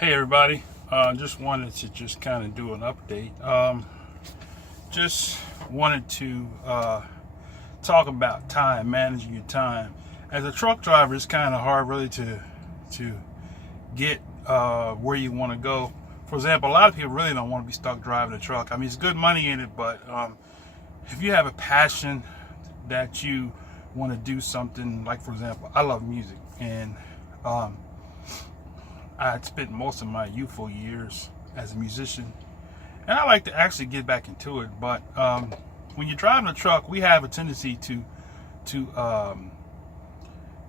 Hey everybody, just wanted to just kind of do an update. Just wanted to talk about time, managing your time. As a truck driver, it's kind of hard really to get where you want to go. For example, a lot of people really don't want to be stuck driving a truck. I mean, it's good money in it, but if you have a passion that you want to do something, like for example, I love music, and I had spent most of my youthful years as a musician, and I like to actually get back into it. But when you're driving a truck, we have a tendency to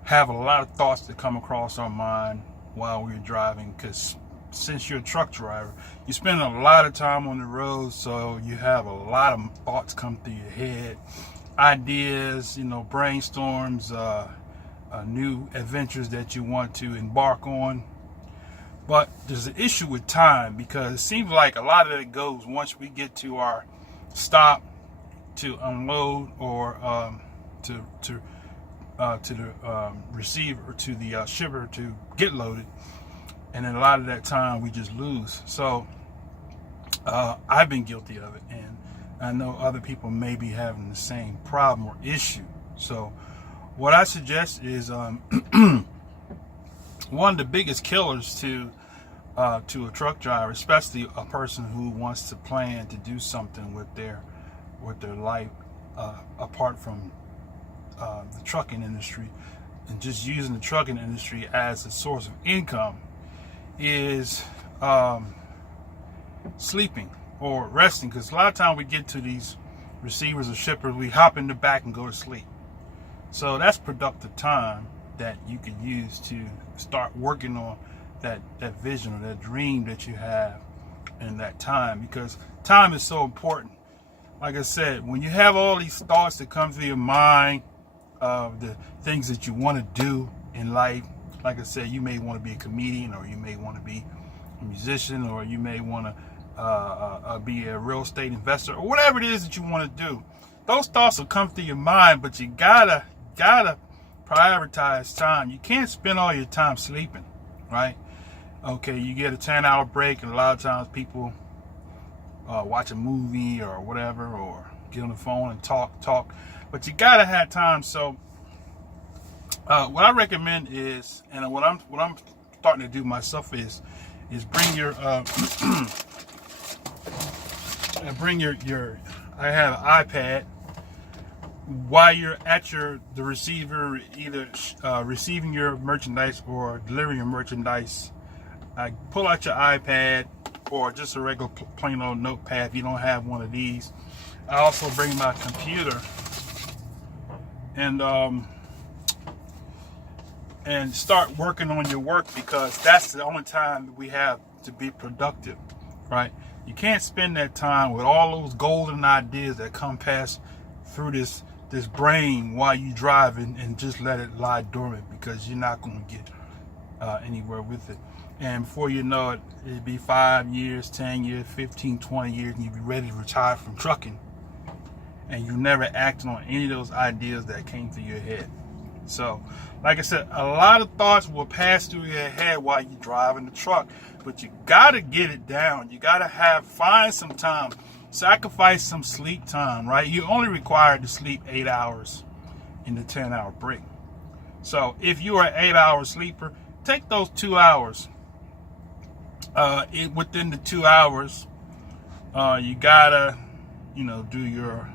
have a lot of thoughts that come across our mind while we're driving, because since you're a truck driver, you spend a lot of time on the road, so you have a lot of thoughts come through your head, ideas, brainstorms, new adventures that you want to embark on. But there's an issue with time, because it seems like a lot of it goes once we get to our stop to unload, or to the receiver, to the shipper to get loaded, and then a lot of that time we just lose. So I've been guilty of it, and I know other people may be having the same problem or issue. So what I suggest is one of the biggest killers to a truck driver, especially a person who wants to plan to do something with their life apart from the trucking industry, and just using the trucking industry as a source of income, is sleeping or resting. Because a lot of times we get to these receivers or shippers, we hop in the back and go to sleep. So that's productive time that you can use to start working on that vision or that dream that you have in that time, because time is so important. Like I said, when you have all these thoughts that come through your mind of the things that you want to do in life, like I said, you may want to be a comedian, or you may want to be a musician, or you may want to be a real estate investor, or whatever it is that you want to do. Those thoughts will come through your mind, but you gotta prioritize time. You can't spend all your time sleeping, right? Okay, you get a 10-hour break, and a lot of times people watch a movie or whatever, or get on the phone and talk, but you gotta have time. So what I recommend is, and what I'm starting to do myself is bring your I have an iPad. While you're at the receiver, either receiving your merchandise or delivering your merchandise, pull out your iPad, or just a regular plain old notepad if you don't have one of these. I also bring my computer and start working on your work, because that's the only time we have to be productive, right? You can't spend that time with all those golden ideas that come past through this brain while you driving, and just let it lie dormant, because you're not going to get anywhere with it. And before you know it, it'll be 5 years, 10 years, 15, 20 years, and you'll be ready to retire from trucking, and you never acted on any of those ideas that came through your head. So, like I said, a lot of thoughts will pass through your head while you're driving the truck, but you gotta get it down. You gotta find some time, sacrifice some sleep time, right? You're only required to sleep 8 hours in the 10-hour break. So if you are an 8-hour sleeper, take those 2 hours. Within the 2 hours, you gotta, do your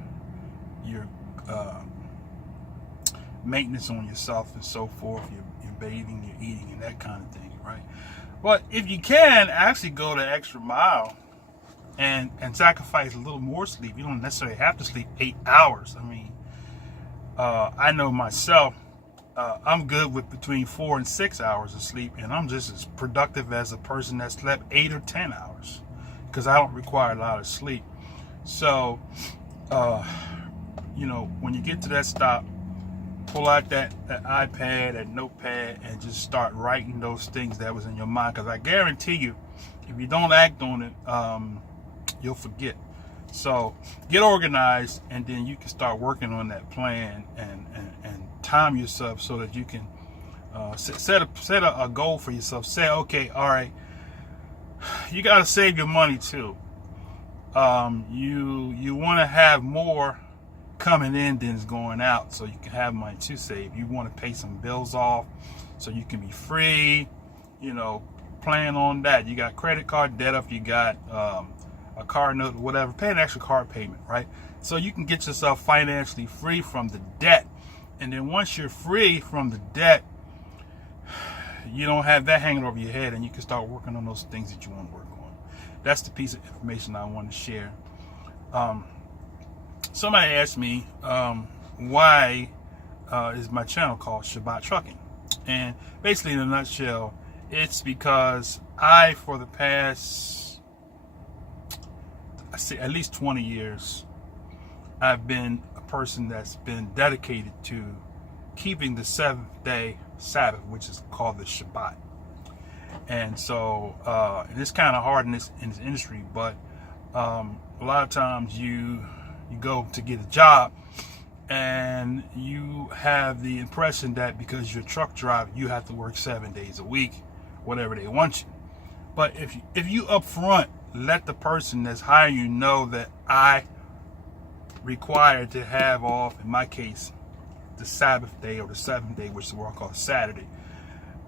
maintenance on yourself and so forth. You're bathing, you're eating, and that kind of thing, right? But if you can actually go the extra mile and sacrifice a little more sleep, you don't necessarily have to sleep 8 hours. I mean, I know myself, I'm good with between 4 and 6 hours of sleep, and I'm just as productive as a person that slept 8 or 10 hours, because I don't require a lot of sleep. So, when you get to that stop, pull out that iPad, that notepad, and just start writing those things that was in your mind, because I guarantee you, if you don't act on it, you'll forget. So get organized, and then you can start working on that plan and time yourself so that you can set a goal for yourself. Say, okay, all right, you got to save your money too. You want to have more coming in than is going out, so you can have money to save. You want to pay some bills off so you can be free. You know, plan on that. You got credit card debt if you got a car note or whatever, pay an extra car payment, right? So you can get yourself financially free from the debt. And then once you're free from the debt, you don't have that hanging over your head, and you can start working on those things that you want to work on. That's the piece of information I want to share. Somebody asked me why is my channel called Shabbat Trucking, and basically in a nutshell, it's because for the past, I say at least 20 years, I've been a person that's been dedicated to keeping the 7th-day Sabbath, which is called the Shabbat. And so and it's kind of hard in this industry, but a lot of times you go to get a job and you have the impression that because you're a truck driver, you have to work 7 days a week, whatever they want you. But if you up front let the person that's hiring you know that I required to have off, in my case, the Sabbath day or the 7th day, which is what I call Saturday.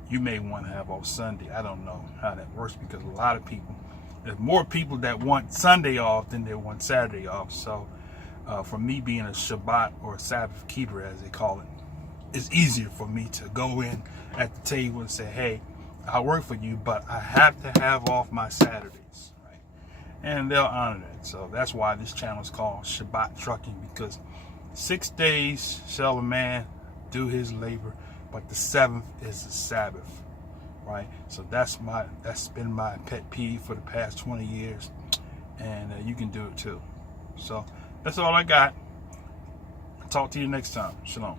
You may want to have off Sunday. I don't know how that works, because a lot of people, there's more people that want Sunday off than they want Saturday off. So for me being a Shabbat or a Sabbath keeper, as they call it, it's easier for me to go in at the table and say, hey, I'll work for you, but I have to have off my Saturdays, right? And they'll honor that. So that's why this channel is called Shabbat Trucking, because 6 days shall a man do his labor, but the 7th is the Sabbath, right? So that's been my pet peeve for the past 20 years, and you can do it too. So that's all I got. Talk to you next time. Shalom.